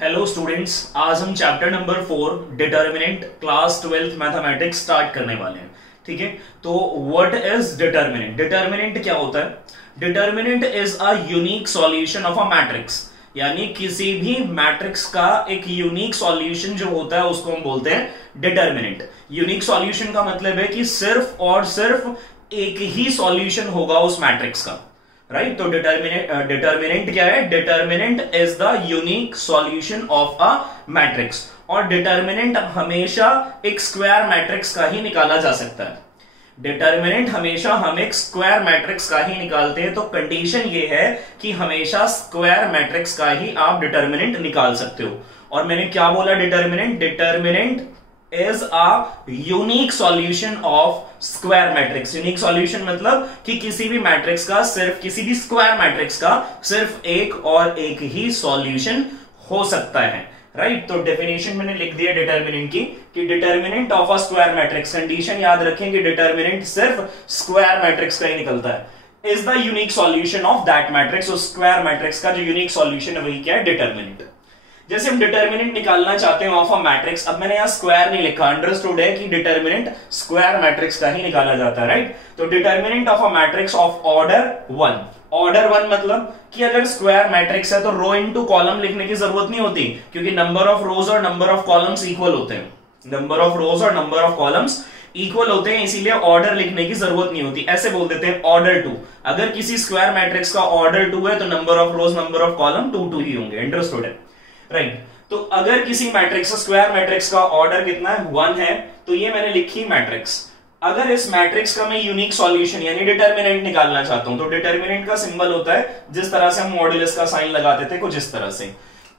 Hello students, आज हम chapter number 4 determinant class 12th mathematics start करने वाले हैं। ठीक है, तो व्हाट इज डिटर्मिनेंट? डिटर्मिनेंट क्या होता है? Determinant is a unique solution of a matrix, यानी किसी भी मैट्रिक्स का एक यूनिक सॉल्यूशन जो होता है उसको हम बोलते हैं डिटर्मिनेंट। यूनिक सॉल्यूशन का मतलब है कि सिर्फ और सिर्फ एक ही सॉल्यूशन होगा उस मैट्रिक्स का, राइट? तो डिटर्मिनेंट क्या है? Determinant is the unique solution of a matrix, और डिटर्मिनेंट हमेशा एक स्क्वायर मैट्रिक्स का ही निकाला जा सकता है। डिटर्मिनेंट हमेशा हम एक स्क्वायर मैट्रिक्स का ही निकालते हैं, तो कंडीशन ये है कि हमेशा स्क्वायर मैट्रिक्स का ही आप डिटर्मिनेंट निकाल सकते हो। और मैंने क्या बोला? Determinant is a unique solution of square matrix. Unique solution मतलब कि किसी भी मैट्रिक्स का, सिर्फ किसी भी स्क्वायर मैट्रिक्स का सिर्फ एक और एक ही सॉल्यूशन हो सकता है, राइट? तो डेफिनेशन मैंने लिख दिया डिटर्मिनेंट की कि determinant of a square matrix, condition याद रखें कि डिटर्मिनेंट सिर्फ स्क्वायर मैट्रिक्स का ही निकलता है, is the unique solution of that matrix. Square matrix का जो यूनिक सॉल्यूशन है वही क्या है? डिटर्मिनेंट। जैसे हम डिटर्मिनेंट निकालना चाहते हैं ऑफ अ मैट्रिक्स, अब मैंने यहां स्क्वायर नहीं लिखा, अंडरस्टूड है कि डिटर्मिनेंट स्क्वायर मैट्रिक्स का ही निकाला जाता है, राइट? तो determinant of a matrix of order 1। Order 1 मतलब कि अगर स्क्वायर मैट्रिक्स है तो रो इनटू कॉलम लिखने की जरूरत नहीं होती, क्योंकि नंबर ऑफ रोज और नंबर ऑफ कॉलम्स इक्वल होते हैं। नंबर ऑफ रोज और नंबर ऑफ कॉलम्स इक्वल होते हैं, इसीलिए ऑर्डर लिखने की जरूरत नहीं होती। ऐसे बोल देते हैं ऑर्डर 2। अगर किसी स्क्वायर मैट्रिक्स का ऑर्डर 2 है तो number of rose number of column 2 ही होंगे। अंडरस्टूड है, राइट? तो अगर किसी मैट्रिक्स, स्क्वायर मैट्रिक्स का ऑर्डर कितना है? 1 है, तो ये मैंने लिखी मैट्रिक्स। अगर इस मैट्रिक्स का मैं यूनिक सॉल्यूशन यानी डिटर्मिनेंट निकालना चाहता हूं, तो डिटर्मिनेंट का सिंबल होता है जिस तरह से हम मॉड्यूलस का साइन लगाते थे, कुछ इस तरह से।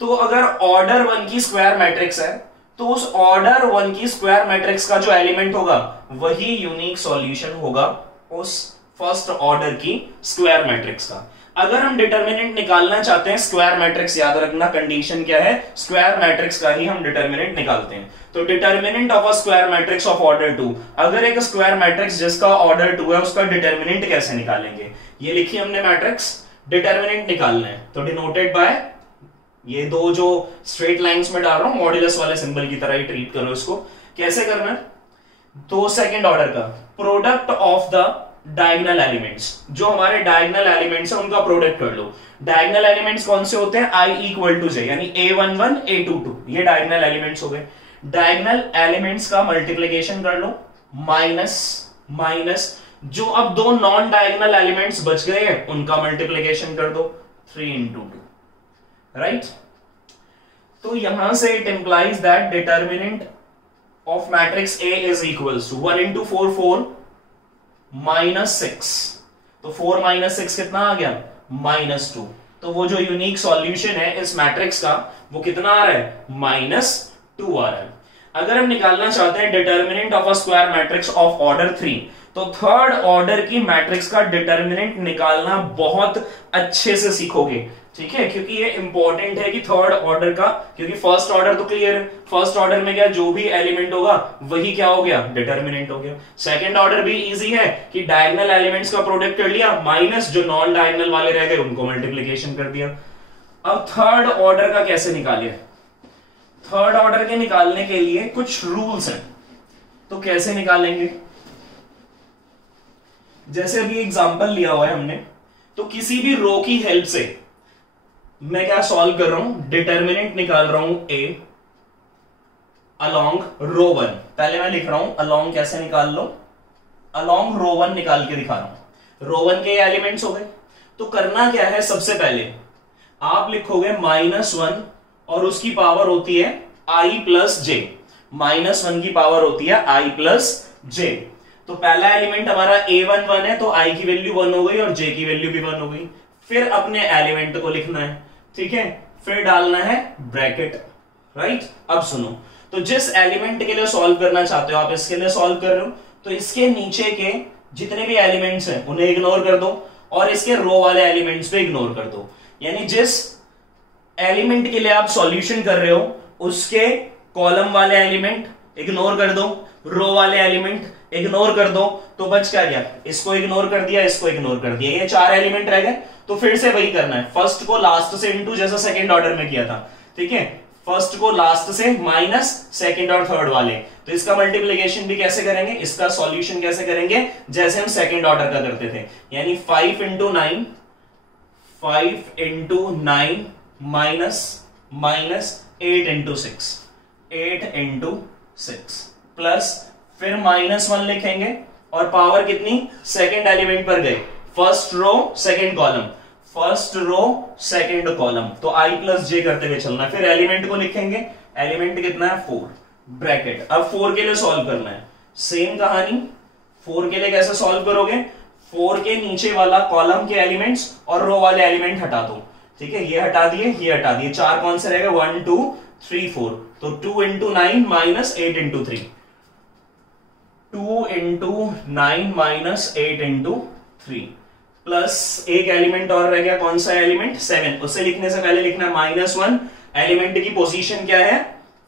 तो अगर ऑर्डर 1 की स्क्वायर मैट्रिक्स है तो उस ऑर्डर 1 की स्क्वायर मैट्रिक्स का जो एलिमेंट होगा वही यूनिक सॉल्यूशन होगा उस फर्स्ट ऑर्डर की स्क्वायर मैट्रिक्स का। अगर हम डिटर्मिनेंट निकालना चाहते हैं स्क्वायर मैट्रिक्स, याद रखना कंडीशन क्या है? स्क्वायर मैट्रिक्स का ही हम डिटर्मिनेंट निकालते हैं। तो determinant of a square matrix of order 2, अगर एक स्क्वायर मैट्रिक्स जिसका ऑर्डर 2 है उसका डिटर्मिनेंट कैसे निकालेंगे? ये लिखी हमने मैट्रिक्स, डिटर्मिनेंट निकालना है तो डिनोटेड बाय ये दो जो स्ट्रेट लाइंस में डाल रहा हूं, मॉड्यूलस वाले सिंबल की तरह ही ट्रीट करो इसको। कैसे करना है? तो सेकंड ऑर्डर का product of the diagonal elements, जो हमारे डायगोनल एलिमेंट्स हैं उनका प्रोडक्ट कर लो। डायगोनल एलिमेंट्स कौन से होते हैं? I इक्वल टू जे, यानी A11 A22, ये डायगोनल एलिमेंट्स हो गए। डायगोनल एलिमेंट्स का मल्टीप्लिकेशन कर लो, माइनस माइनस जो अब दो नॉन डायगोनल एलिमेंट्स बच गए हैं उनका मल्टीप्लिकेशन कर दो, 3 into 2, राइट? तो यहां से it implies that determinant of matrix A is equals to 1 into 4 4 -6, तो 4 - 6 कितना आ गया? -2। तो वो जो यूनिक सॉल्यूशन है इस मैट्रिक्स का वो कितना आ रहा है? -2 आ रहा है। अगर हम निकालना चाहते हैं determinant of a square matrix of order 3, तो थर्ड ऑर्डर की मैट्रिक्स का डिटर्मिनेंट निकालना बहुत अच्छे से सीखोगे, ठीक है? क्योंकि ये इंपॉर्टेंट है कि थर्ड ऑर्डर का, क्योंकि फर्स्ट ऑर्डर तो क्लियर है, फर्स्ट ऑर्डर में क्या जो भी एलिमेंट होगा वही क्या हो गया? डिटर्मिनेंट हो गया। सेकंड ऑर्डर भी इजी है कि डायगोनल एलिमेंट्स का प्रोडक्ट कर लिया, माइनस जो नॉन डायगोनल वाले रह गए उनको मल्टीप्लिकेशन कर दिया। अब थर्ड ऑर्डर का कैसे निकाले? थर्ड ऑर्डर के निकालने के लिए कुछ रूल्स हैं, तो कैसे निकालेंगे? जैसे अभी एग्जांपल लिया हुआ है हमने, तो किसी भी रो की हेल्प से मैं क्या सॉल्व कर रहा हूं? डिटर्मिनेंट निकाल रहा हूं A अलोंग रो 1। पहले मैं लिख रहा हूं अलोंग, कैसे निकाल लो? अलोंग रो 1 निकाल के दिखा रहा हूं। रो 1 के एलिमेंट्स हो गए, तो करना क्या है? सबसे पहले आप लिखोगे -1 और उसकी पावर होती है I प्लस जे। -1 की पावर होती है I प्लस जे। तो पहला एलिमेंट हमारा A11 है, तो I की वैल्यू 1 हो गई और J की वैल्यू भी 1 हो गई। फिर अपने एलिमेंट को लिखना है, ठीक है? फिर डालना है ब्रैकेट, राइट? अब सुनो, तो जिस एलिमेंट के लिए सॉल्व करना चाहते हो आप, इसके लिए सॉल्व कर रहे हो, तो इसके नीचे के जितने भी एलिमेंट्स हैं उन्हें इग्नोर कर दो और इसके रो वाले एलिमेंट्स पे इग्नोर कर दो। यानी जिस एलिमेंट के लिए आप सॉल्यूशन कर रहे हो उसके कॉलम वाले एलिमेंट इग्नोर कर दो, रो वाले एलिमेंट इग्नोर कर दो, तो बच क्या गया? इसको इग्नोर कर दिया, इसको इग्नोर कर दिया, ये 4 एलिमेंट रह गए। तो फिर से वही करना है, फर्स्ट को लास्ट से इनटू, जैसा सेकंड ऑर्डर में किया था, ठीक है? फर्स्ट को लास्ट से माइनस सेकंड और थर्ड वाले। तो इसका मल्टीप्लिकेशन भी कैसे करेंगे, इसका सॉल्यूशन कैसे करेंगे, जैसे हम सेकंड ऑर्डर का करते थे, यानी 5 इंटू 9 माइनस 8 इंटू 6 प्लस फिर -1 लिखेंगे और पावर कितनी, सेकंड एलिमेंट पर गए, फर्स्ट रो सेकंड कॉलम, तो i प्लस जे करते हुए चलना है। फिर एलिमेंट को लिखेंगे, एलिमेंट कितना है 4 ब्रैकेट। अब 4 के लिए सॉल्व करना है, सेम कहानी 4 के लिए कैसे सॉल्व करोगे, 4 के नीचे वाला कॉलम के एलिमेंट्स और रो वाले एलिमेंट हटा दो, ठीक है, ये हटा दिए, 4 कौन से रहेगा, 1 2 3 4, तो 2 into 9 minus 8 into 3, 2 into 9 minus 8 into 3 plus एक एलिमेंट और रह गया, कौन सा एलिमेंट 7, उसे लिखने से पहले लिखना है -1, एलिमेंट की पोजीशन क्या है,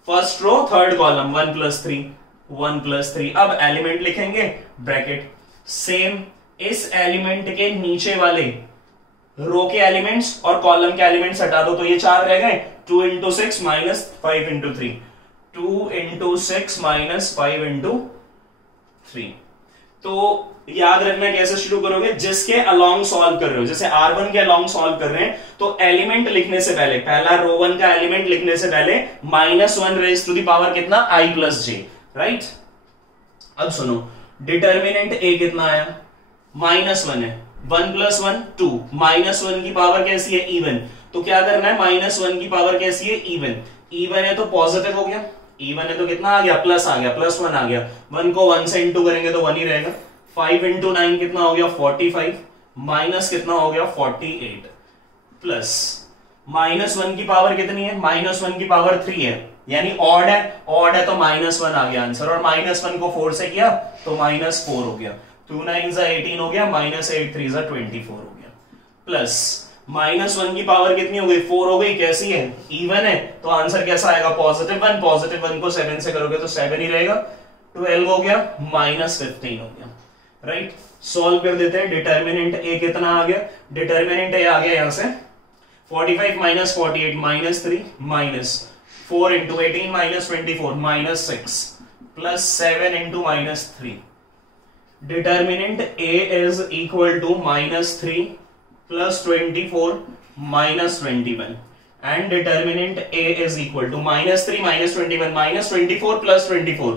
first row third column, 1 plus 3, अब एलिमेंट लिखेंगे ब्रैकेट, सेम इस एलिमेंट के नीचे वाले रो के एलिमेंट्स और कॉलम के एलिमेंट्स हटा दो, तो ये 4 रह गए, 2 into 6 minus 5 into 3, 2 into 6 minus 5 into 3। तो याद रखना कैसे शुरू करोगे, जिसके अलोंग सॉल्व कर रहे हो, जैसे R1 के अलोंग सॉल्व कर रहे हैं तो एलिमेंट लिखने से पहले, पहला रो 1 का एलिमेंट लिखने से पहले -1 रेज टू द पावर कितना, i प्लस जे, राइट। अब सुनो, डिटर्मिनेंट a कितना आया, -1 है, 1 प्लस 1 2, -1 की पावर कैसी है, इवन, तो क्या करना है, -1 की पावर कैसी है, इवन है तो पॉजिटिव हो गया, इवन है तो कितना आ गया, प्लस आ गया, +1 आ गया, 1 को 1 से इंटू करेंगे तो 1 ही रहेगा, 5 इंटू 9 कितना हो गया, 45, माइनस कितना हो गया, 48, प्लस -1 की पावर कितनी है, -1 की पावर 3 है, यानी ऑड है तो -1 आ गया आंसर, और -1 को 4 से किया तो -4 हो गया, 2 9 18 हो गया, -8 3 24 हो गया, प्लस -1 की पावर कितनी हो गई, 4 हो गई, कैसी है, इवन है, तो आंसर कैसा आएगा, +1, +1 को 7 से करोगे तो 7 ही रहेगा, 12 हो गया, -15 हो गया, राइट। सॉल्व कर देते हैं, डिटर्मिनेंट a कितना आ गया, डिटर्मिनेंट a आ गया यहां से 45 minus 48 -3 minus 4 into 18 minus 24 -6 plus 7 into -3, determinant a is equal to -3 plus 24 minus 21 and determinant a is equal to -3 minus 21 minus 24 plus 24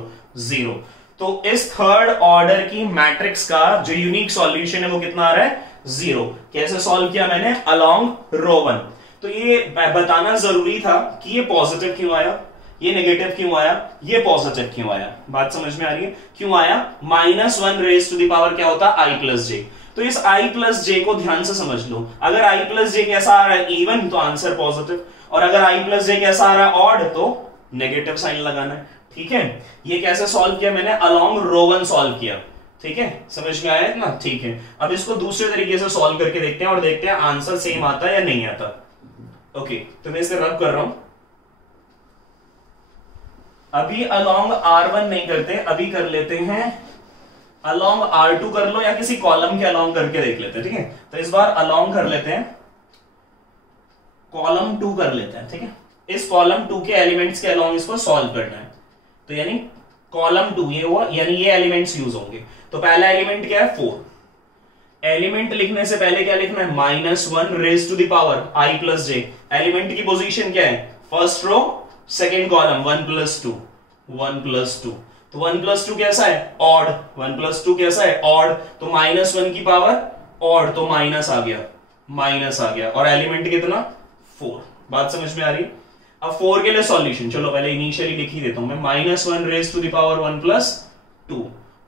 0। तो इस थर्ड ऑर्डर की मैट्रिक्स का जो यूनिक सॉल्यूशन है वो कितना आ रहा है, 0। कैसे सॉल्व किया मैंने, अलोंग रो 1। तो ये बताना जरूरी था कि ये पॉजिटिव क्यों आया, ये नेगेटिव क्यों आया, ये पॉजिटिव क्यों आया, बात समझ में आ रही है, क्यों आया, -1 रेज टू द पावर क्या होता है, i प्लस जे। तो इस i प्लस जे को ध्यान से समझ लो, अगर i प्लस जे कैसा आ रहा है, इवन, तो आंसर पॉजिटिव, और अगर i प्लस जे कैसा आ रहा है, ऑड, तो नेगेटिव साइन लगाना है, ठीक है। ये कैसे सॉल्व किया मैंने, अलोंग रो 1 सॉल्व किया, ठीक है, समझ में आया ना, ठीक है। अब इसको दूसरे तरीके से सॉल्व करके देखते हैं और देखते हैं आंसर सेम आता है या नहीं आता। ओके, तो मैं इसे रब कर रहा हूं, अभी अलोंग R1 नहीं करते, अभी कर लेते हैं अलोंग R2 कर लो, या किसी कॉलम के अलोंग करके देख लेते हैं, ठीक है। तो इस बार अलोंग कर लेते हैं, कॉलम 2 कर लेते हैं, ठीक है। इस कॉलम 2 के एलिमेंट्स के अलोंग इसको सॉल्व करना है, तो यानी कॉलम 2 ये हुआ, यानी ये एलिमेंट्स यूज होंगे। तो पहला एलिमेंट क्या है, 4। एलिमेंट लिखने से पहले क्या लिखना है, -1 raise to the power i plus j. Element की पोजीशन क्या है, first row second column, 1 plus 2 तो 1 प्लस 2 कैसा है, ऑड, 1 प्लस 2 कैसा है, ऑड, तो -1 की पावर ऑड, तो माइनस आ गया, और एलिमेंट कितना, 4। बात समझ में आ रही है। अब 4 के लिए सॉल्यूशन, चलो पहले इनिशियली लिख ही देता हूं मैं, -1 raise to the power 1 plus 2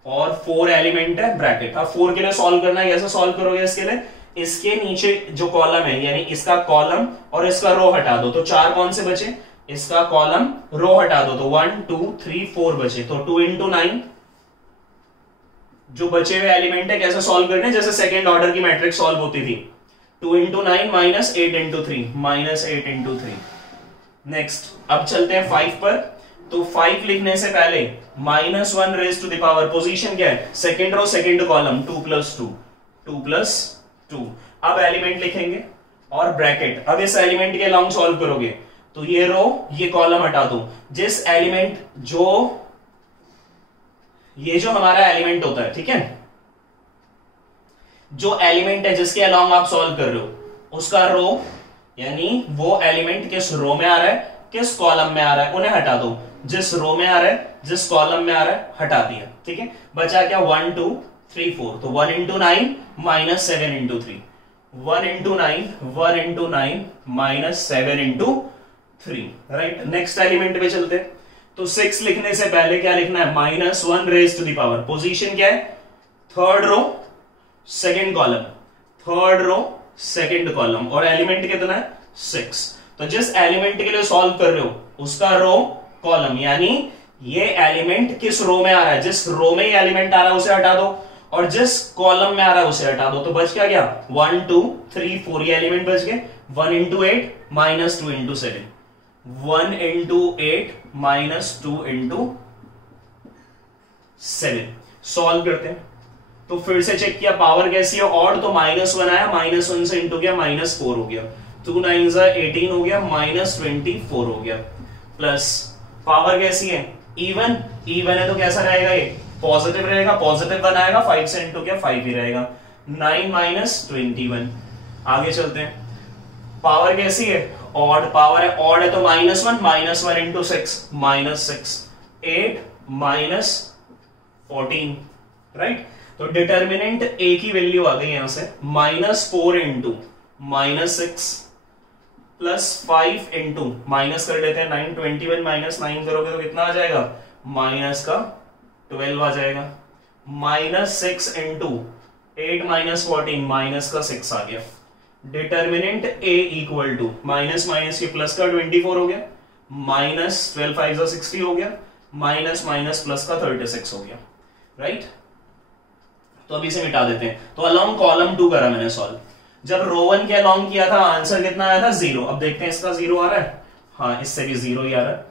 और 4 एलिमेंट है ब्रैकेट। अब 4 के लिए सॉल्व करना है, कैसे सॉल्व करोगे इसके लिए, इसके नीचे जो कॉलम है, यानी इसका कॉलम और इसका रो हटा दो, तो 4 कौन से बचे, इसका कॉलम रो हटा दो, तो 1 2 3 4 बचे, तो 2 इंटू 9 जो बचे हुए एलिमेंट है कैसे सॉल्व करने, जैसे सेकेंड ऑर्डर की मैट्रिक्स सॉल्व होती थी, 2 इंटू 9 माइनस 8 इंटू 3 नेक्स्ट। अब चलते हैं 5 पर, तो 5 लिखने से पहले -1 raise to the power, position क्या है, second row second column, 2 plus 2। अब एलिमेंट लिखेंगे और ब्रैकेट, अब इस एलिमेंट के अलोंग सॉल्व करोगे, तो ये रो ये कॉलम हटा दो। जिस एलिमेंट ये जो हमारा एलिमेंट होता है, ठीक है, जो एलिमेंट है जिसके अलोंग आप सॉल्व कर रहे हो उसका रो यानी वो एलिमेंट किस रो में आ रहा है किस कॉलम में आ रहा है उन्हें हटा दो। जिस रो में आ रहा है जिस कॉलम में आ रहा है हटा दिया, ठीक है। बचा क्या 1 2 3 4, तो 1 into 9 minus 7 into 3, 1 into 9 minus 7 into 3, right. Next element पे चलते हैं। तो 6 लिखने से पहले क्या लिखना है, -1 raised to the power। Position क्या है, third row second column, third row second column, और एलिमेंट कितना है 6। तो जिस एलिमेंट के लिए सॉल्व कर रहे हो उसका रो कॉलम, यानी ये एलिमेंट किस रो में आ रहा है, जिस रो में ये एलिमेंट आ रहा है उसे हटा दो, और जिस कॉलम में आ रहा है उसे हटा दो। तो बच क्या गया 1 2 3 4, ये एलिमेंट बच गए। 1 into 8 minus 2 into 7, 1 into 8 minus 2 into 7। Solve करते हैं तो फिर से चेक किया पावर कैसी है, ऑड, तो -1 आया, -1 से इंटू किया -4 हो गया, 2 9 18 हो गया, -24 हो गया, प्लस पावर कैसी है इवन, इवन है तो कैसा रहेगा ये पॉजिटिव रहेगा, पॉजिटिव 1 आएगा, 5 से इंटू किया 5 ही रहेगा, 9 -21। आगे चलते हैं, पावर कैसी है ऑड, पावर है ऑड है तो -1 इंटू 6 -6, 8 -14, राइट। तो डिटर्मिनेंट ए की वैल्यू आ गई यहां से -4 इंटू -6 +5 इंटू माइनस कर लेते हैं 9, 21 -9 करोगे तो कितना आ जाएगा -12 आ जाएगा, -6 इंटू 8 -14 -6 आ गया। Determinant A equal to minus minus के प्लस का 24 हो गया, -12 5 60 हो गया, माइनस माइनस प्लस का 36 हो गया, राइट। तो अभी इसे मिटा देते हैं। तो अलोंग कॉलम 2 करा मैंने सॉल्व, जब रो 1 के अलोंग किया था आंसर कितना आया था 0। अब देखते हैं इसका 0 आ रहा है, हाँ इससे भी 0 ही आ रहा है।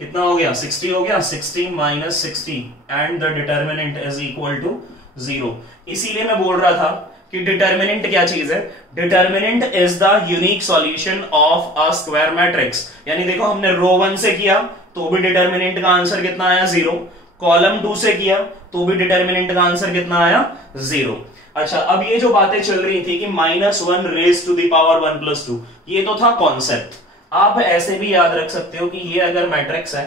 कितना हो गया 60 हो गया, 60 - 60 and the determinant is equal to 0। इसीलिए मैं बोल रहा था कि डिटर्मिनेंट क्या चीज है, determinant is the unique solution of a square matrix. यानी देखो हमने रो 1 से किया तो भी डिटर्मिनेंट का आंसर कितना आया 0, कॉलम 2 से किया तो भी डिटर्मिनेंट का आंसर कितना आया 0। अच्छा, अब ये जो बातें चल रही थी कि -1 रेज टू द पावर 1 + 2, ये तो था कॉन्सेप्ट। आप ऐसे भी याद रख सकते हो कि ये अगर मैट्रिक्स है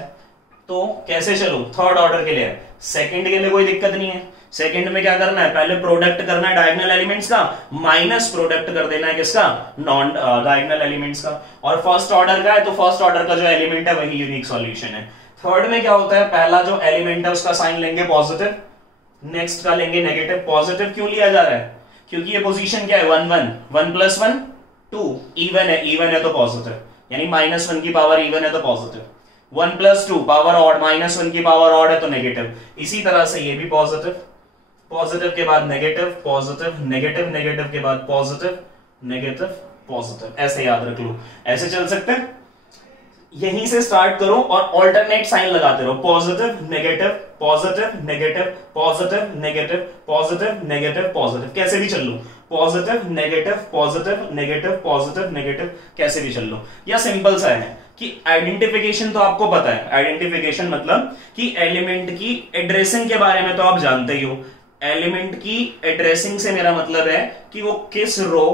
तो कैसे चलो थर्ड ऑर्डर के लिए, सेकंड के लिए कोई दिक्कत नहीं है। सेकंड में क्या करना है, पहले प्रोडक्ट करना है डायगोनल एलिमेंट्स का, माइनस प्रोडक्ट कर देना है किसका, नॉन डायगोनल एलिमेंट्स का। और फर्स्ट ऑर्डर का है तो फर्स्ट ऑर्डर का जो एलिमेंट है वही यूनिक सॉल्यूशन है। थर्ड में क्या होता है, पहला जो एलिमेंट है उसका साइन लेंगे पॉजिटिव, नेक्स्ट का लेंगे नेगेटिव। पॉजिटिव क्यों लिया जा रहा है, क्योंकि ये पोजीशन क्या है 1 1, 1 + 1 2, इवन है, इवन है तो पॉजिटिव, यानी -1 की पावर इवन है तो पॉजिटिव, 1 + 2 पावर ऑड, -1 की पावर ऑड है तो नेगेटिव। इसी तरह से ये भी पॉजिटिव, पॉजिटिव के बाद नेगेटिव, पॉजिटिव नेगेटिव, नेगेटिव के बाद पॉजिटिव नेगेटिव पॉजिटिव, ऐसे याद रख लो। ऐसे चल सकते हैं, यहीं से स्टार्ट करो और ऑल्टरनेट साइन लगाते रहो, positive negative positive negative positive negative positive negative positive, कैसे भी चल लो, positive negative positive negative positive negative, कैसे भी चल लो। या सिंपल सा है कि आइडेंटिफिकेशन तो आपको पता है, आइडेंटिफिकेशन मतलब कि एलिमेंट की एड्रेसिंग के बारे में तो आप जानते ही हो। एलिमेंट की एड्रेसिंग से मेरा मतलब है कि वो किस रो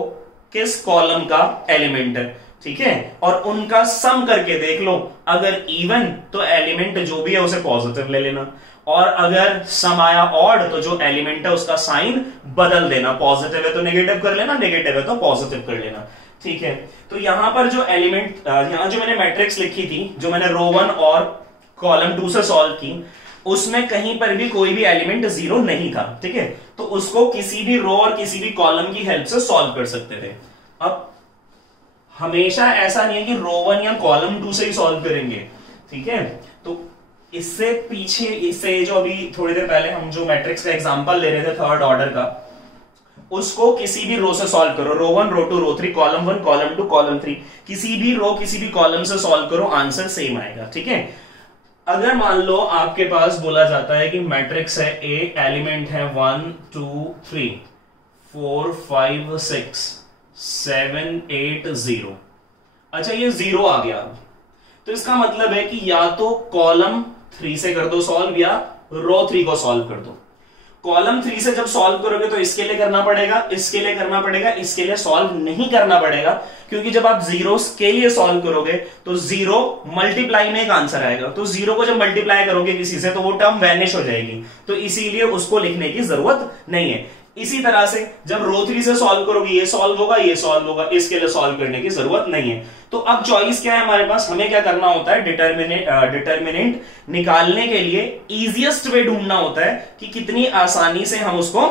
किस कॉलम का एलिमेंट है, ठीक है, और उनका सम करके देख लो। अगर इवन तो एलिमेंट जो भी है उसे पॉजिटिव ले लेना, और अगर सम आया ऑड तो जो एलिमेंट है उसका साइन बदल देना, पॉजिटिव है तो नेगेटिव कर लेना, नेगेटिव है तो पॉजिटिव कर लेना, ठीक है। तो यहां पर जो एलिमेंट, यहां जो मैंने मैट्रिक्स लिखी थी, जो मैंने रो 1 और कॉलम 2 से सॉल्व की, उसमें कहीं पर भी कोई भी एलिमेंट 0 नहीं था, ठीक है। तो उसको किसी भी रो और किसी भी कॉलम की हेल्प से सॉल्व कर सकते थे। अब हमेशा ऐसा नहीं है कि रो 1 या कॉलम 2 से ही सॉल्व करेंगे, ठीक है। तो इससे पीछे, इससे जो अभी थोड़ी देर पहले हम जो मैट्रिक्स का एग्जांपल ले रहे थे थर्ड ऑर्डर का, उसको किसी भी रो से सॉल्व करो, रो 1 रो 2 रो 3, कॉलम 1 कॉलम 2 कॉलम 3, किसी भी रो किसी भी कॉलम से सॉल्व करो, आंसर सेम आएगा, ठीक है। अगर मान लो आपके पास बोला जाता है कि मैट्रिक्स है ए, एलिमेंट है 1 2 3 4 5 6 7 8 0, अच्छा ये 0 आ गया, तो इसका मतलब है कि या तो कॉलम 3 से कर दो सॉल्व या रो 3 को सॉल्व कर दो। कॉलम 3 से जब सॉल्व करोगे तो इसके लिए करना पड़ेगा, इसके लिए करना पड़ेगा, इसके लिए सॉल्व नहीं करना पड़ेगा, क्योंकि जब आप जीरोस के लिए सॉल्व करोगे तो जीरो मल्टीप्लाई में एक आंसर आएगा, तो जीरो को जब मल्टीप्लाई करोगे किसी से तो वो टर्म वैनिश हो जाएगी, तो इसीलिए उसको लिखने की जरूरत नहीं है। इसी तरह से जब रो 3 से सॉल्व करोगे ये सॉल्व होगा, ये सॉल्व होगा, इसके लिए सॉल्व करने की जरूरत नहीं है। तो अब चॉइस क्या है हमारे पास, हमें क्या करना होता है, डिटर्मिनेंट निकालने के लिए इजीएस्ट वे ढूंढना होता है कि कितनी आसानी से हम उसको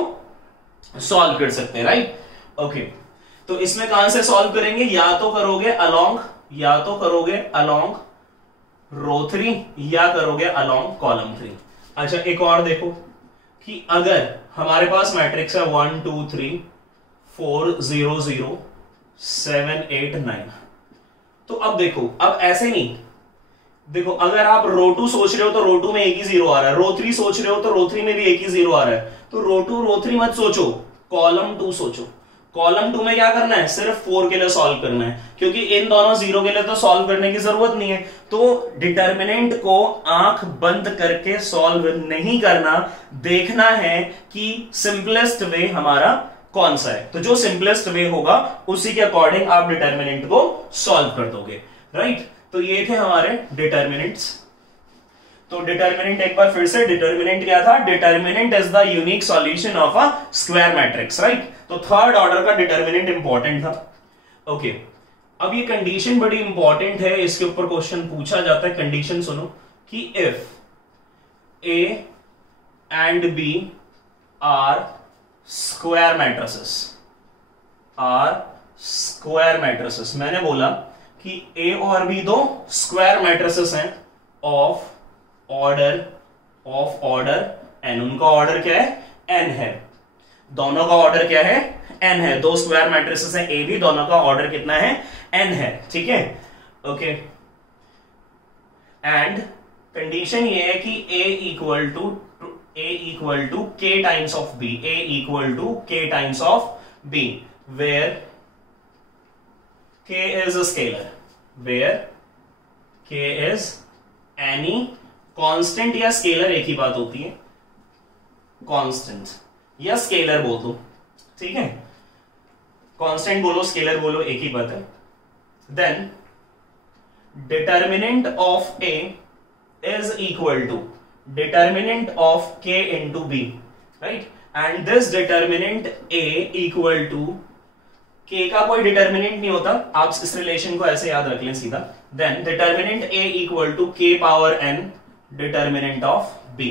सॉल्व कर सकते हैं, राइट। ओके, तो इसमें कहां से सॉल्व करेंगे, या तो करोगे अलोंग रो 3 या करोगे अलोंग कॉलम 3। अच्छा, एक और देखो कि अगर हमारे पास मैट्रिक्स है 1 2 3 4 0 0 7 8 9, तो अब देखो, अब ऐसे नहीं, देखो अगर आप रो 2 सोच रहे हो तो रो 2 में एक ही जीरो आ रहा है, रो 3 सोच रहे हो तो रो 3 में भी एक ही जीरो आ रहा है, तो रो 2 रो 3 मत सोचो, कॉलम 2 सोचो। कॉलम 2 में क्या करना है, सिर्फ 4 के लिए सॉल्व करना है, क्योंकि इन दोनों जीरो के लिए तो सॉल्व करने की जरूरत नहीं है। तो डिटर्मिनेंट को आंख बंद करके सॉल्व नहीं करना, देखना है कि सिंपलेस्ट वे हमारा कौन सा है, तो जो सिंपलेस्ट वे होगा उसी के अकॉर्डिंग आप डिटर्मिनेंट को सॉल्व कर दोगे, राइट। तो ये थे हमारे डिटर्मिनेंट्स। तो डिटर्मिनेंट एक बार फिर से, डिटर्मिनेंट क्या था, determinant is the unique solution of a square matrix, right. तो थर्ड ऑर्डर का डिटर्मिनेंट इंपॉर्टेंट था। ओके, अब ये कंडीशन बड़ी इंपॉर्टेंट है, इसके ऊपर क्वेश्चन पूछा जाता है। कंडीशन सुनो कि if A and B are square matrices, मैंने बोला कि ए और बी दो स्क्वायर मैट्रिसेस हैं ऑफ ऑर्डर एन, उनका ऑर्डर क्या है, एन है, दोनों का ऑर्डर क्या है, एन है, दो स्क्वायर मैट्रिसेस हैं ए बी, दोनों का ऑर्डर कितना है, एन है, ठीक है। ओके, एंड कंडीशन ये है कि A equal to K times of B, A equal to K times of B, where k is a scalar, where k is any constant या स्केलर एक ही बात होती है, कांस्टेंट या स्केलर बोल दो, ठीक है, कांस्टेंट बोलो स्केलर बोलो एक ही बात है। Then determinant of a is equal to determinant of k into b, right, and this determinant a equal to k का कोई डिटर्मिनेंट नहीं होता, आप इस रिलेशन को ऐसे याद रख लें सीधा। Then determinant a equal to k power n determinant of b।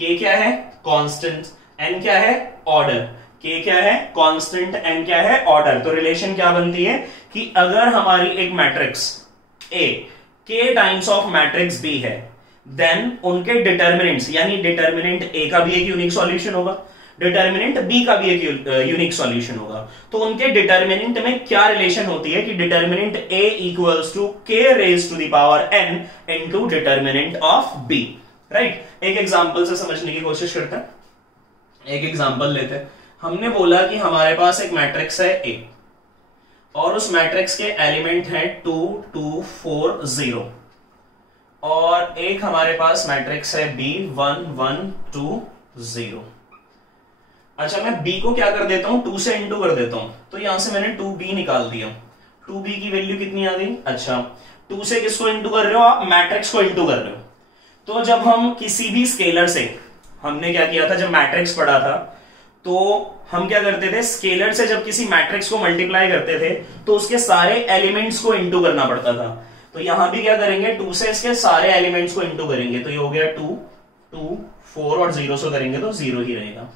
k क्या है, कांस्टेंट, n क्या है, ऑर्डर, k क्या है, कांस्टेंट, n क्या है, ऑर्डर। तो रिलेशन क्या बनती है कि अगर हमारी एक matrix a k times of matrix b है, देन उनके डिटर्मिनेंट्स, यानी डिटर्मिनेंट a का भी एक यूनिक सॉल्यूशन होगा, डिटर्मिनेंट बी का भी एक यूनिक सॉल्यूशन होगा। तो उनके डिटर्मिनेंट में क्या रिलेशन होती है कि determinant A equals to k raise to the power n into determinant of B, right. एक एग्जांपल से समझने की कोशिश करते हैं, एक एग्जांपल लेते हैं। हमने बोला कि हमारे पास एक मैट्रिक्स है ए और उस मैट्रिक्स के एलिमेंट हैं 2 2 4 0, और एक हमारे पास मैट्रिक्स है बी 1 1 2 0। अच्छा, मैं b को क्या कर देता हूं, 2 से इंटू कर देता हूं, तो यहां से मैंने 2b निकाल दिया। 2b की वैल्यू कितनी आ गई, अच्छा 2 से किसको इंटू कर रहे हो आप, मैट्रिक्स को इंटू कर रहे हो। तो जब हम किसी भी स्केलर से, हमने क्या किया था जब मैट्रिक्स पढ़ा था, तो हम क्या करते थे, स्केलर से जब किसी मैट्रिक्स को मल्टीप्लाई करते थे तो उसके सारे एलिमेंट्स को इंटू करना पड़ता था। तो यहां भी क्या करेंगे, 2 से इसके सारे एलिमेंट्स को इंटू करेंगे, तो ये हो गया 2 2 4 और 0 से करेंगे तो 0 ही रहेगा।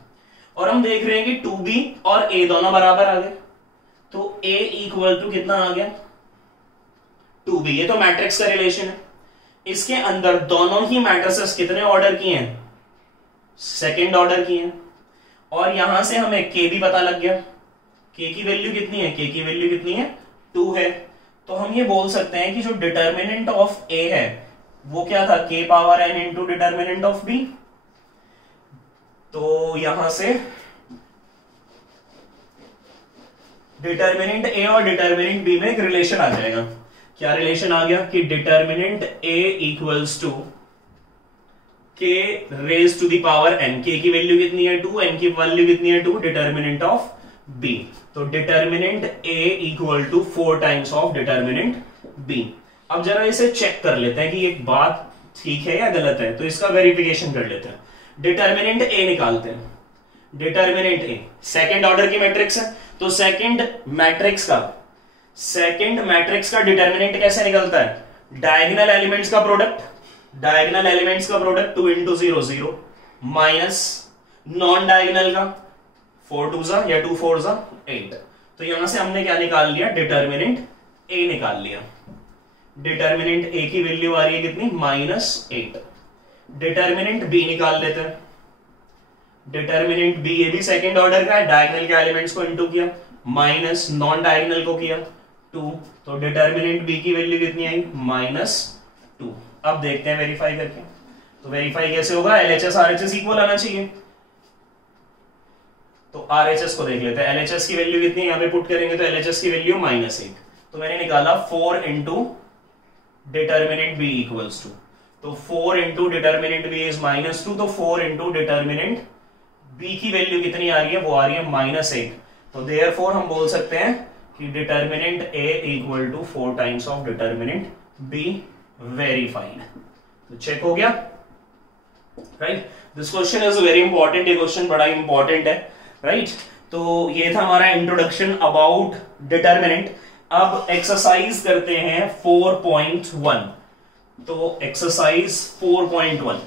और हम देख रहे हैं कि 2b और a दोनों बराबर आ गए, तो a इक्वल टू कितना आ गया, 2b। ये तो मैट्रिक्स का रिलेशन है, इसके अंदर दोनों ही मैट्रिसेस कितने ऑर्डर किए हैं, सेकंड ऑर्डर किए हैं, और यहां से हमें k भी पता लग गया, k की वैल्यू कितनी है, k की वैल्यू कितनी है, 2 है। तो हम ये बोल सकते हैं कि जो डिटर्मिनेंट ऑफ a है वो क्या था, k power n into determinant of b। तो यहां से डिटर्मिनेंट a और डिटर्मिनेंट b में एक रिलेशन आ जाएगा, क्या रिलेशन आ गया कि determinant a equals to k raise to the power n, k की वैल्यू कितनी है 2, n की वैल्यू कितनी है 2, डिटर्मिनेंट ऑफ b। तो determinant a equal to 4 times of determinant b। अब जरा इसे चेक कर लेते हैं कि एक बात ठीक है या गलत है, तो इसका वेरिफिकेशन कर लेते हैं। डिटर्मिनेंट a निकालते हैं। डिटर्मिनेंट a सेकंड ऑर्डर की मैट्रिक्स है, तो सेकंड मैट्रिक्स का डिटर्मिनेंट कैसे निकलता है, डायगोनल एलिमेंट्स का प्रोडक्ट, डायगोनल एलिमेंट्स का product 2 into 0 0 minus non diagonal का 4 2 जा या 2 4 जा 8। तो यहां से हमने क्या निकाल लिया, डिटर्मिनेंट a निकाल लिया। डिटर्मिनेंट a की वैल्यू आ रही है कितनी, -8। डिटर्मिनेंट b निकाल लेते हैं। डिटर्मिनेंट b ये भी सेकंड ऑर्डर का है, डायगोनल के एलिमेंट्स को इनटू किया माइनस नॉन डायगोनल को किया 2, तो डिटर्मिनेंट b की वैल्यू कितनी आई, -2। अब देखते हैं वेरीफाई करके। तो वेरीफाई कैसे होगा, LHS RHS इक्वल आना चाहिए। तो RHS को देख लेते हैं, LHS की वैल्यू कितनी यहां पे पुट करेंगे तो LHS की वैल्यू -1। तो मैंने निकाला 4 into determinant b equals to, तो 4 इंटू डिटर्मिनेंट b इज -2, तो 4 इंटू डिटर्मिनेंट b की वैल्यू कितनी आ रही है, वो आ रही है -8। तो देयरफॉर हम बोल सकते हैं कि determinant a equal to 4 times of determinant b, verified. तो चेक हो गया, right. This question is very important, ये क्वेश्चन बड़ा इंपॉर्टेंट है, राइट। तो ये था हमारा इंट्रोडक्शन अबाउट डिटर्मिनेंट। अब एक्सरसाइज करते हैं 4.1। तो exercise 4.1,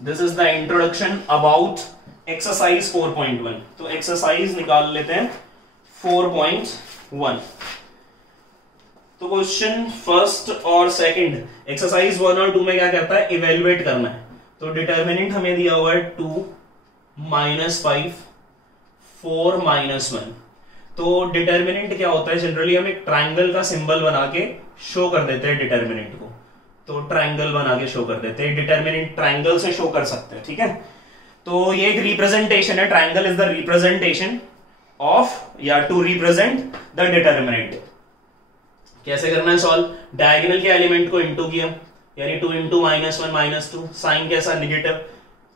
this is the introduction about exercise 4.1। तो एक्सरसाइज निकाल लेते हैं 4.1। तो क्वेश्चन फर्स्ट और सेकंड, एक्सरसाइज 1 और 2 में क्या करता है, इवेल्युएट करना है। तो डिटर्मिनेंट हमें दिया हुआ है 2 -5 4 -1। तो डिटर्मिनेंट क्या होता है, जनरली हम एक ट्राइंगल का सिंबल बना के शो कर देते हैं डिटर्मिनेंट को। तो ट्राइंगल बना के शो कर देते हैं, डिटर्मिनेंट ट्राइंगल से शो कर सकते हैं, ठीक है। तो ये एक रिप्रेजेंटेशन है, triangle is the representation of या टू रिप्रेजेंट द डिटर्मिनेंट। कैसे करना है सॉल्व, डायगोनल के एलिमेंट को इनटू किया, यानी 2 इंटू -1 -2, साइन कैसा नेगेटिव,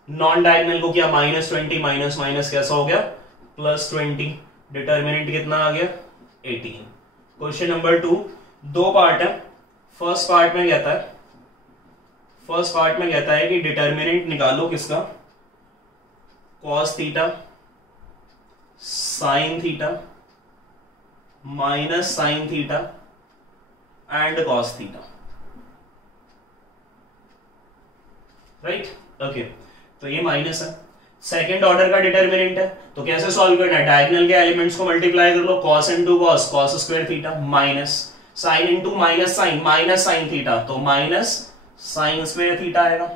नॉन डायगोनल को किया -20 माइनस माइनस कैसा हो गया +20, डिटर्मिनेंट कितना आ गया 18। क्वेश्चन नंबर 2, 2 पार्ट है। फर्स्ट पार्ट में कहता है कि डिटर्मिनेंट निकालो किसका, cos theta sin theta minus sin theta and cos theta, right, okay. तो ये माइनस है, सेकेंड ऑर्डर का डिटर्मिनेंट है। तो कैसे सॉल्व करना है, डायगोनल के एलिमेंट्स को मल्टीप्लाई कर लो, cos into cos, cos square theta minus sin into minus sin theta, तो माइनस sin स्क्वायर थीटा आएगा।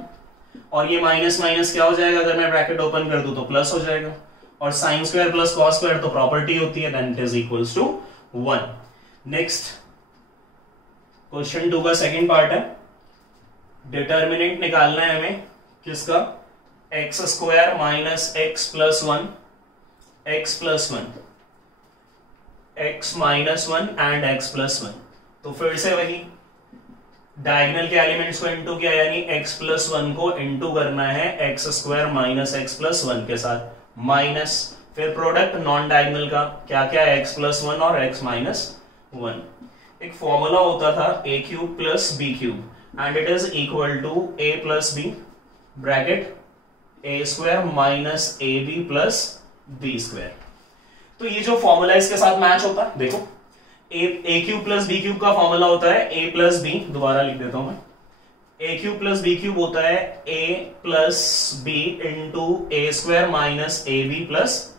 और ये माइनस माइनस क्या हो जाएगा, अगर मैं ब्रैकेट ओपन कर दूं तो प्लस हो जाएगा। और sin square plus cos square तो प्रॉपर्टी होती है, then it is equals to 1। Next question 2 का सेकंड पार्ट है, डिटर्मिनेंट निकालना है हमें किसका, x square minus x plus 1, x plus 1, x minus 1 and x plus 1। तो फिर से वही डायगोनल के एलिमेंट्स को इनटू किया, यानी x प्लस 1 को इनटू करना है x square minus x plus 1 के साथ, माइनस फिर प्रोडक्ट नॉन डायगोनल का क्या क्या है, x प्लस 1 और x माइनस 1। एक फॉर्मूला होता था a cube plus b cube and it is equal to a plus b bracket a square minus ab plus b square. तो ये जो फॉर्मूला इसके साथ मैच होता है, देखो ए क्यूब प्लस बी क्यूब का फॉर्मूला होता है ए प्लस बी, दोबारा लिख देता हूं मैं, A cube plus B cube होता है A plus B into A square minus A B plus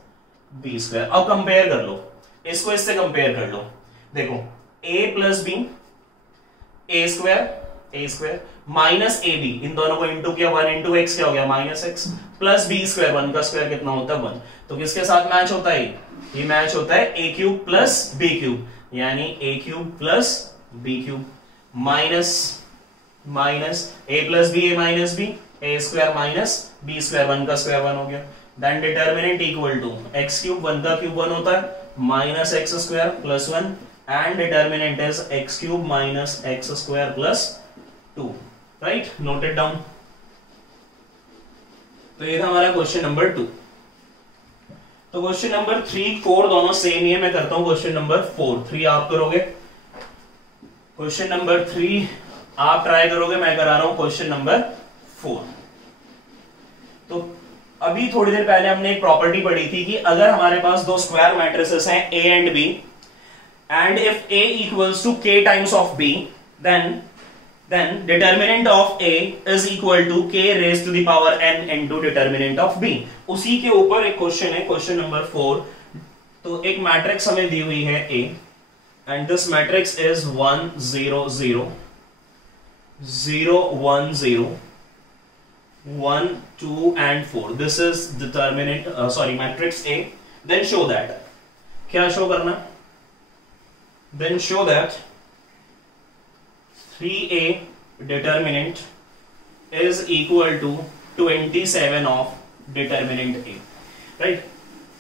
B square. अब कंपेयर कर लो, इसको इससे कंपेयर कर लो, देखो A plus B A square minus A B, इन दोनों को इंटू किया, 1 इंटू एक्स क्या हो गया minus x, plus B square, 1 का स्क्वायर कितना होता है 1। तो किसके साथ मैच होता है, ये मैच होता है A cube plus B cube, यानी A cube plus B cube minus minus A plus B A minus B, A square minus B square, 1 का स्क्वायर 1 हो गया। Then determinant equal to X cube, 1 का cube 1 होता है, minus X square plus 1 and determinant is x cube minus x square plus 2, right? Note it down. तो ये था हमारा क्वेश्चन नंबर 2. तो क्वेश्चन नंबर 3 4 दोनों सेम ही है. मैं करता हूं क्वेश्चन नंबर 4. 3 आप करोगे, क्वेश्चन नंबर 3 आप ट्राई करोगे, मैं करा रहा हूं क्वेश्चन नंबर 4. तो अभी थोड़ी देर पहले हमने एक प्रॉपर्टी पढ़ी थी कि अगर हमारे पास दो स्क्वायर मैट्रिसेस हैं A and B, and if A equals to K times of B, then determinant of A is equal to K raised to the power n into determinant of B. उसी के ऊपर एक question है, question number 4. तो एक matrix हमें दी हुई है A, and this matrix is 1 0 0 0 1 0 1 2 and 4. This is determinant matrix A. Then show that. क्या शो करना? Then show that 3A determinant is equal to 27 of determinant A. Right?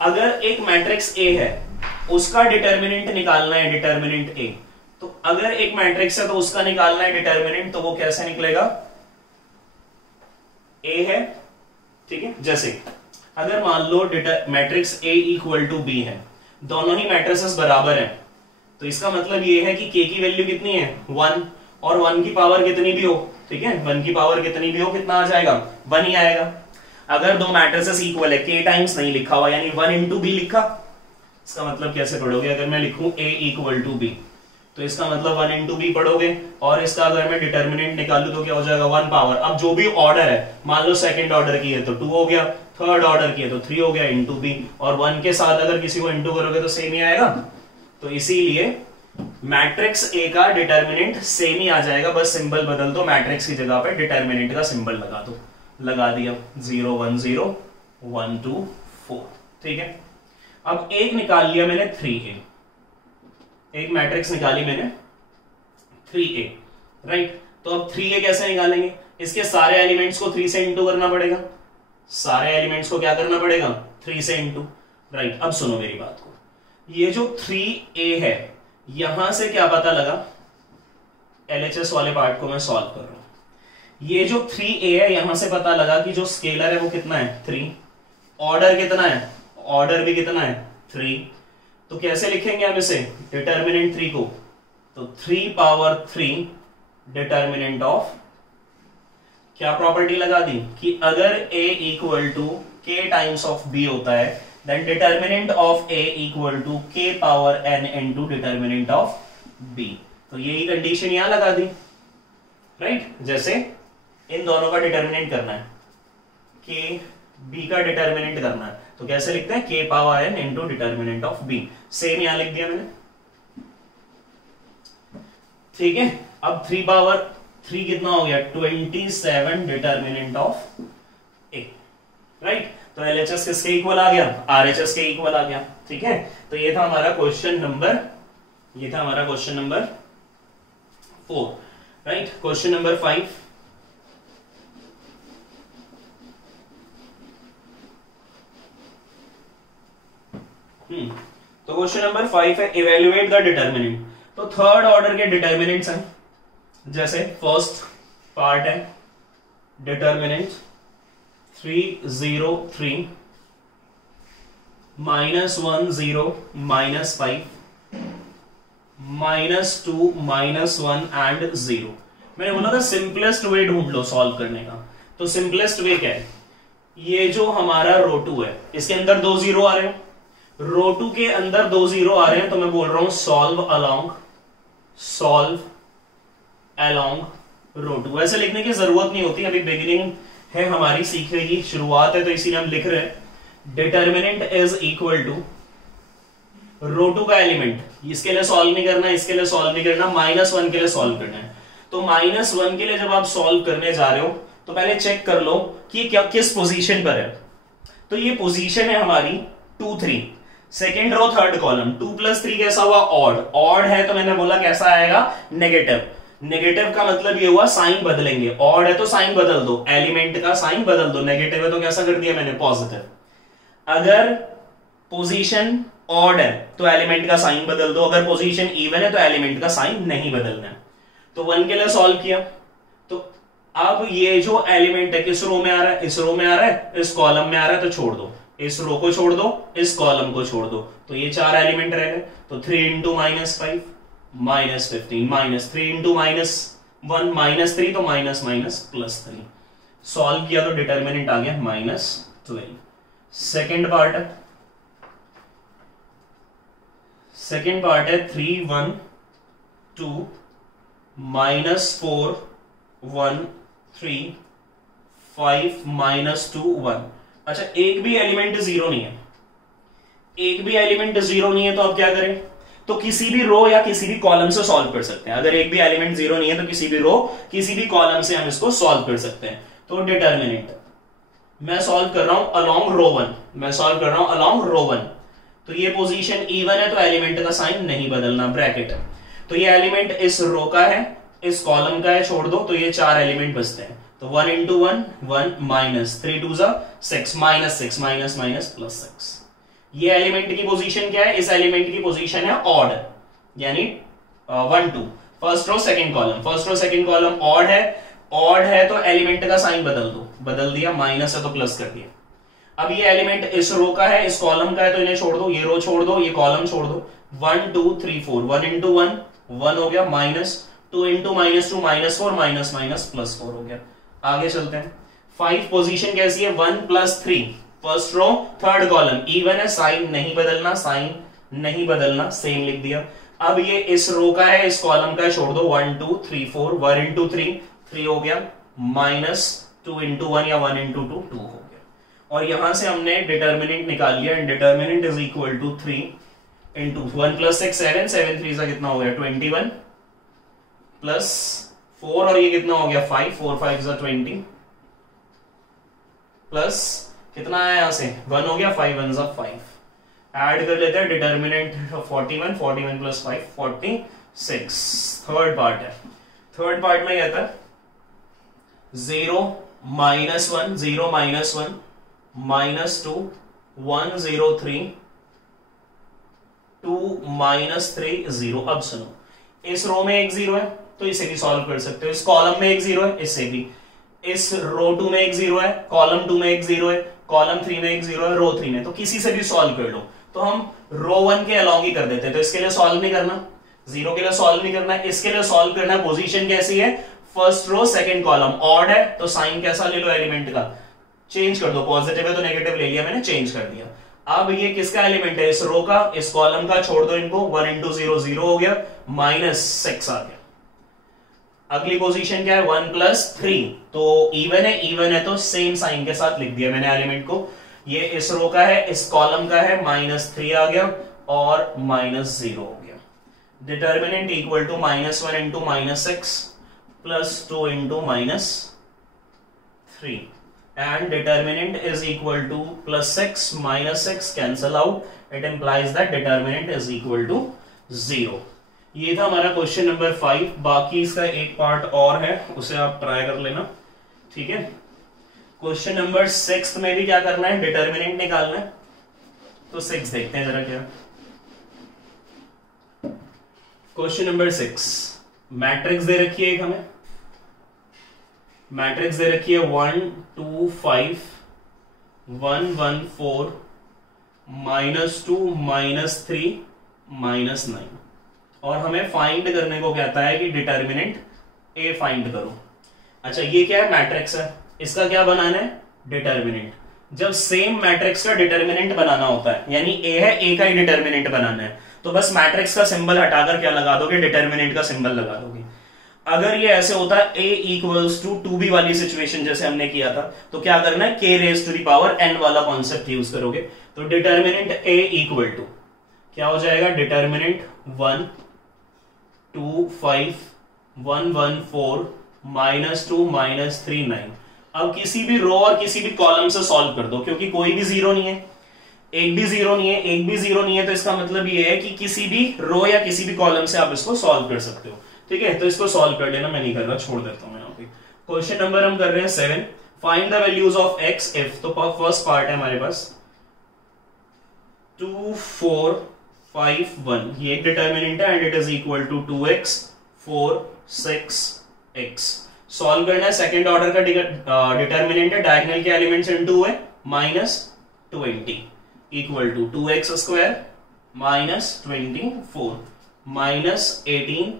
अगर एक मैट्रिक्स A है, उसका डिटर्मिनेंट निकालना है, डिटर्मिनेंट A. तो अगर एक मैट्रिक्स है तो उसका निकालना है डिटर्मिनेंट, तो वो कैसे निकलेगा? A है, ठीक है. जैसे अगर मान लो matrix A equal to B है, दोनों ही मैट्रिसेस बराबर हैं, तो इसका मतलब ये है कि K की वैल्यू कितनी है? 1, और 1 की पावर कितनी भी हो, ठीक है, 1 की पावर कितनी भी हो, कितना आ जाएगा? 1 ही आएगा. अगर दो मैट्रिसेस इक्वल है, K टाइम्स नहीं लिखा हुआ, यानी 1 इंटू B लिखा, इसका मतलब कैसे पढ़ोगे? अगर मैं लिखूं A इक्वल टू B, तो इसका मतलब 1 इंटू B पढ़ोगे, और इसका अगर मैं डिटर्मिनेंट निकालूं तो क्या हो जाएगा? 1 पावर. अब जो भी ऑर्डर है, मान लो सेकंड ऑर्डर की है तो 2 हो गया, थर्ड ऑर्डर की है तो 3 हो गया, इंटू B. और 1 के साथ अगर किसी को इंटू करोगे तो सेम ही आएगा. तो इसीलिए मैट्रिक्स A का डिटर्मिनेंट सेम ही आ जाएगा, बस सिंबल बदल दो, मैट्रिक्स की जगह पे डिटर्मिनेंट का सिंबल लगा दो. लगा दिया, 0 1 0 1 2 4. ठीक है. अब एक निकाल लिया मैंने 3A, एक मैट्रिक्स निकाली मैंने 3A, राइट. तो अब 3A कैसे निकालेंगे? इसके सारे एलिमेंट्स को 3 से इंटू करना पड़ेगा. सारे एलिमेंट्स को क्या करना पड़ेगा? 3 से इंटू, राइट. अब सुनो मेरी बात को, ये जो 3A है, यहां से क्या पता लगा? LHS वाले पार्ट को मैं सॉल्व कर रहा हूं. ये जो 3A है, यहां से पता लगा कि जो स्केलर है वो कितना है? 3. ऑर्डर कितना है? ऑर्डर भी कितना है? 3. तो कैसे लिखेंगे हम इसे? डिटर्मिनेंट 3 को, तो 3 पावर 3 डिटर्मिनेंट ऑफ, क्या प्रॉपर्टी लगा दी कि अगर A equal to K times of B होता है, then determinant of A equal to K power n into determinant of B. तो यही कंडीशन यहां लगा दी, राइट. जैसे इन दोनों का डिटर्मिनेंट करना है, K B का डिटर्मिनेंट करना है, तो कैसे लिखते हैं? K power n into determinant of B. Same यहां लिख दिया मैंने, ठीक है. अब 3 पावर 3 कितना हो गया? 27 डिटर्मिनेंट ऑफ A, राइट. तो LHS किसके इक्वल आ गया? RHS के इक्वल आ गया. ठीक है. तो ये था हमारा question number 4, right. Question number 5. तो क्वेश्चन नंबर 5 है इवेल्युएट द डिटर्मिनेंट. तो थर्ड ऑर्डर के डिटर्मिनेंट्स हैं. जैसे फर्स्ट पार्ट है डिटर्मिनेंट 3 0 3 -1 0 -5 -2 -1 एंड 0. मैंने बोला था सिंपलेस्ट वे ढूंढ लो सॉल्व करने का. तो सिंपलेस्ट वे क्या है? ये जो हमारा रो 2 है, इसके अंदर 2 0 आ रहे हैं, रो 2 के अंदर 2 0 आ रहे हैं, तो मैं बोल रहा हूं सॉल्व अलोंग रो 2. ऐसे लिखने की जरूरत नहीं होती, अभी बिगिनिंग है हमारी, सीखने की शुरुआत है, तो इसीलिए हम लिख रहे हैं डिटर्मिनेंट इज इक्वल टू रो 2 का एलिमेंट. इसके लिए सॉल्व नहीं करना, इसके लिए सॉल्व नहीं करना, -1 के लिए सॉल्व करना है. तो -1 के लिए जब आप सॉल्व करने जा रहे हो तो पहले चेक कर लो कि क्या किस पोजीशन पर है. तो ये पोजीशन है हमारी 2 3, सेकेंड रो थर्ड कॉलम. 2 + 3 कैसा हुआ? ऑड है, तो मैंने बोला कैसा आएगा? नेगेटिव. नेगेटिव का मतलब ये हुआ साइन बदलेंगे. ऑड है तो साइन बदल दो, एलिमेंट का साइन बदल दो. नेगेटिव है तो कैसा कर दिया मैंने? पॉजिटिव. अगर पोजीशन ऑड है तो एलिमेंट का साइन बदल दो, अगर पोजीशन इवन है तो एलिमेंट का साइन नहीं बदलना है। तो 1 के लिए सॉल्व किया, तो अब ये जो एलिमेंट है किस रो में आ रहा है, इस रो में आ रहा है, इस कॉलम में आ रहा है, तो छोड़ दो, इस रो को छोड़ दो, इस कॉलम को छोड़ दो, तो ये 4 एलिमेंट रह गए। तो 3 इंटू -5 -15 -3 इंटू -1 -3 तो -+3। सॉल्व किया तो डिटर्मिनेंट आ गया -12। सेकेंड पार्ट है, 3 1 2 -4 1 3 5 -2 1। अच्छा, एक भी एलिमेंट जीरो नहीं है, एक भी एलिमेंट जीरो नहीं है, तो अब क्या करें, तो किसी भी रो या किसी भी कॉलम से सॉल्व कर सकते हैं। अगर एक भी एलिमेंट जीरो नहीं है तो किसी भी रो किसी भी कॉलम से हम इसको सॉल्व कर सकते हैं। तो डिटर्मिनेंट मैं सॉल्व कर रहा हूं अलोंग रो 1, मैं सॉल्व कर रहा हूं अलोंग रो 1, तो ये पोजीशन इवन है तो एलिमेंट का साइन नहीं बदलना, ब्रैकेट है, तो ये एलिमेंट इस रो का है, इस कॉलम का है, छोड़ दो, तो ये 4 एलिमेंट बचते हैं। तो 1 इंटू 1 1 -3 2 6 -6 +6। ये एलिमेंट की पोजीशन क्या है, इस एलिमेंट की पोजीशन है ऑड, यानी 1 2, first row second column, first row second column odd है, ऑड है तो एलिमेंट का साइन बदल दो, बदल दिया, माइनस है तो प्लस कर दिया। अब ये एलिमेंट इस रो का है, इस कॉलम का है, तो इन्हें छोड़ दो, ये रो छोड़ दो, ये कॉलम छोड़ दो। 1 2 3 4 1 इंटू 1 1 हो गया, -2 इंटू -2 -4 +4 हो गया। आगे चलते हैं। 5 पोजीशन कैसी है, 1 +3, first row third column, even है, साइन नहीं बदलना, साइन नहीं बदलना, सेम लिख दिया। अब ये इस रो का है, इस कॉलम का है, छोड़ दो, 1 2 3 4 1 इंटू 3 3 हो गया, -2 इंटू 1 या 1 इंटू 2 2 हो गया। और यहां से हमने डिटर्मिनेंट निकाल लिया, and determinant is equal to 3 into 1 + 6 7 7 3 सा कितना हो गया 21 +4 और ये कितना हो गया 5 4 5 सा 20 प्लस कितना आया यहां से 1 हो गया 5 1 सा 5। ऐड कर लेते हैं डिटर्मिनेंट 41 41 + 5 46। थर्ड पार्ट है, थर्ड पार्ट में कहता है 0 -1 0 -1 -2 1 0 3 2 -3 0। अब सुनो, इस रो में एक 0 है तो इसे भी सॉल्व कर सकते हो, इस कॉलम में एक 0 है, इससे भी, इस रो 2 में एक 0 है, कॉलम 2 में एक 0 है, कॉलम 3 में एक 0 है, रो 3 में, तो किसी से भी सॉल्व कर लो। तो हम रो 1 के अलोंग ही कर देते हैं, तो इसके लिए सॉल्व नहीं करना, 0 के लिए सॉल्व नहीं करना है, इसके लिए सॉल्व करना है। पोजीशन कैसी है, first row second column, odd है तो साइन कैसा ले लो एलिमेंट का, चेंज कर दो, पॉजिटिव है तो नेगेटिव ले लिया मैंने, चेंज कर दिया। अब ये किसका एलिमेंट है, इस रो का, इस कॉलम का, छोड़ दो इनको, 1 इंटू 0 0 हो गया, -6 आ गया। अगली पोजीशन क्या है 1 + 3, तो इवन है तो सेम साइन के साथ लिख दिया मैंने एलिमेंट को। ये इस रो का है, इस कॉलम का है, -3 आ गया और -0 हो गया। Determinant equal to -1 into -6 + 2 into -3 and determinant is equal to +6 -6 cancel out, it implies that determinant is equal to 0। ये था हमारा क्वेश्चन नंबर 5। बाकी इसका एक पार्ट और है, उसे आप ट्राई कर लेना, ठीक है। क्वेश्चन नंबर 6 में भी क्या करना है, डिटर्मिनेंट निकालना है। तो 6 देखते हैं जरा क्या। क्वेश्चन नंबर 6, मैट्रिक्स दे रखी है एक, हमें मैट्रिक्स दे रखी है 1 2 5 1 1 4 -2 -3 -9, और हमें फाइंड करने को कहता है कि डिटर्मिनेंट ए फाइंड करो। अच्छा, ये क्या है, मैट्रिक्स है, इसका क्या बनाना है, डिटर्मिनेंट। जब सेम मैट्रिक्स का डिटर्मिनेंट बनाना होता है, यानी ए है, ए का ही डिटर्मिनेंट बनाना है, तो बस मैट्रिक्स का सिंबल हटाकर क्या लगा दोगे, डिटर्मिनेंट का सिंबल लगा दोगे। अगर ये ऐसे होता है a इक्वल्स टू 2b वाली सिचुएशन जैसे हमने किया था, तो क्या करना है, k⁻n वाला कॉन्सेप्ट यूज करोगे। तो डिटर्मिनेंट a इक्वल टू क्या हो जाएगा, डिटर्मिनेंट 1 2 5 1 1 4 -2 -3 9। अब किसी भी रो और किसी भी कॉलम से सॉल्व कर दो, क्योंकि कोई भी 0 नहीं है, एक भी 0 नहीं है, एक भी 0 नहीं है, तो इसका मतलब ये है कि किसी भी रो या किसी भी कॉलम से आप इसको सॉल्व कर सकते हो, ठीक है। तो इसको सॉल्व कर लेना, मैं नहीं कर रहा, छोड़ देता हूं यहाँ पे। क्वेश्चन नंबर हम कर रहे हैं 7, find the values of x if. तो फर्स्ट पार्ट है हमारे पास 2451 ये एक डिटर्मिनेंट है and it is equal to 2x 4 6x। Solve करना है, सेकंड ऑर्डर का डिटर्मिनेंट है, डायगोनल के एलिमेंट्स इन 2 है, -20 equal to 2x square -24 -18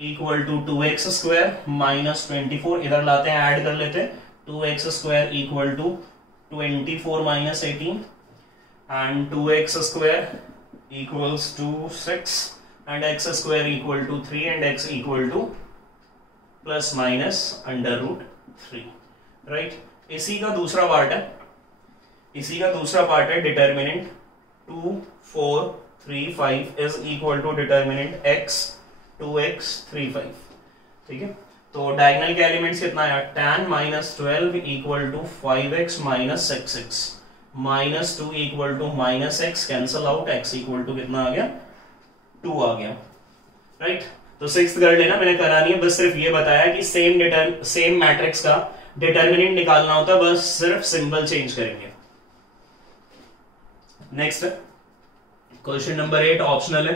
equal to 2x square -24, इधर लाते हैं ऐड कर लेते हैं, 2x square equal to 24 -18 and 2x square equals to 6 and x square equal to 3 and x equal to plus minus under root 3, right? इसी का दूसरा part है, determinant 2 4 3 5 is equal to determinant x 2x 3 5, ठीक है। तो diagonal के elements कितना है, tan -12 equal to 5x - 6x -2 equal to -x cancel out, x equal to कितना आ गया 2 आ गया, राइट। तो सिक्स्थ कर लेना, मैंने करा नहीं है, बस सिर्फ ये बताया कि सेम मैट्रिक्स का डिटर्मिनेंट निकालना होता है, बस सिर्फ सिंबल चेंज करेंगे। नेक्स्ट क्वेश्चन नंबर 8 ऑप्शनल है,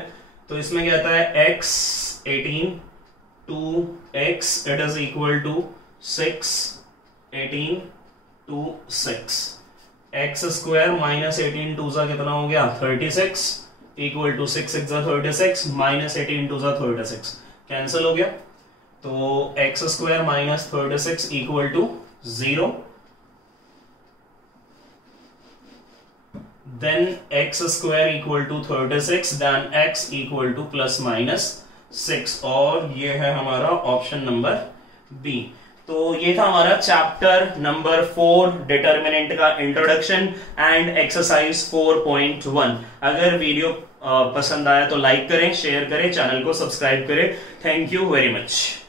तो इसमें कहता है x 18 2x it is equal to 6 18 2 6 x square -18 2 सा कितना हो गया 36 इक्वल टू 6 6 36 -18 2 सा 36 कैंसिल हो गया, तो x square -36 equal to 0, then x square equal to 36 then x equal to +/6 और ये है हमारा ऑप्शन नंबर बी। तो ये था हमारा चैप्टर नंबर 4 डिटर्मिनेंट का इंट्रोडक्शन एंड एक्सरसाइज 4.1। अगर वीडियो पसंद आया तो लाइक करें, शेयर करें, चैनल को सब्सक्राइब करें। Thank you very much.